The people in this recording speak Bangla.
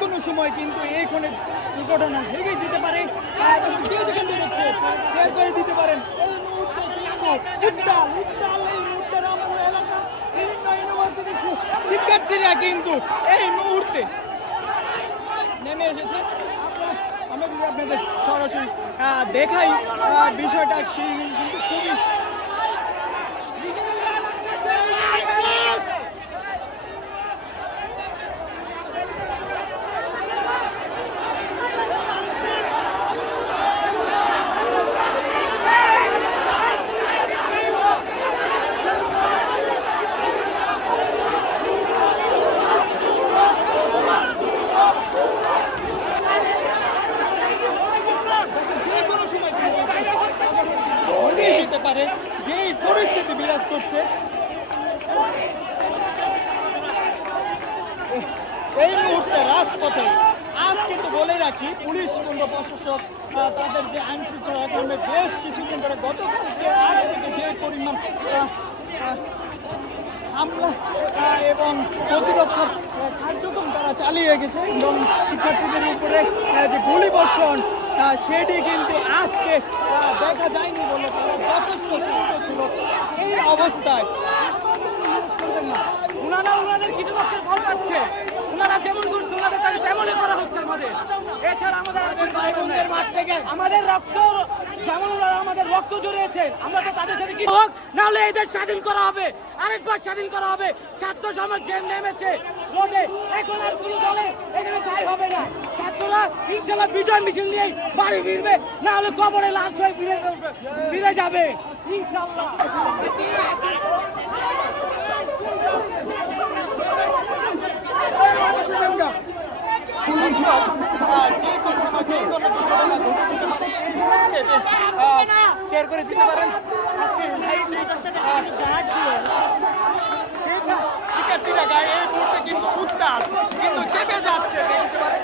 কোনো সময় কিন্তু এইখানে দুর্ঘটনা ঘটে যেতে পারে। যে যেখান থেকে দেখছে শেয়ার করে দিতে পারেন। এই মুহূর্তে উত্তাল উত্তাল এই মুহূর্তে রামপুর এলাকা বিভিন্ন ইউনিভার্সিটির শিক্ষার্থীরা কিন্তু এই মুহূর্তে নেমে এসেছে। আমরা যদি আপনাদের সরাসরি দেখাই বিষয়টা সেই কিন্তু খুবই যে পরিস্থিতি বিরাজ করছে। এই মুহূর্তে রাজপথে আজ কিন্তু বলে রাখি পুলিশ কিংবা প্রশাসক তাদের যে আইন শৃঙ্খলা কর্মে বেশ কিছুদিন ধরে গতকালকে আজ থেকে যে পরিমাণ হামলা এবং প্রতিরক্ষার কার্যক্রম তারা চালিয়ে গেছে এবং শিক্ষার্থীদের উপরে যে গুলি বর্ষণ সেটি কিন্তু আজকে দেখা যায়নি বলে তারা যথেষ্ট চিন্তিত ছিল। এই অবস্থায় ওনাদের কিছু পক্ষের ফল পাচ্ছে, ওনারা যেমন করছে ওনাদের কাছে তেমনই করা হচ্ছে আমাদের। এছাড়া আমাদের রক্ত যেমন ওনারা আমাদের রক্ত জড়িয়েছেন, আমরা তো তাদের সাথে কি হোক নাহলে এই দেশ স্বাধীন করা হবে, আরেকবার স্বাধীন করা হবে। ছাত্র সমাজ যে নেমেছে রোডে, এখন আর কোনো দলে এখানে যাই হবে না। ছাত্ররা ইনশাল্লাহ বিজয় মিছিল নিয়েই বাড়ি ফিরবে, না হলে কবরে লাশ হয়ে ফিরে যাবে ইনশাল্লাহ। শেয়ার করে দিতে পারেন। আজকে শিক্ষার্থীরা গায়ে এই মুহূর্তে কিন্তু উত্তাল কিন্তু চেপে যাচ্ছে দেখতে পারেন।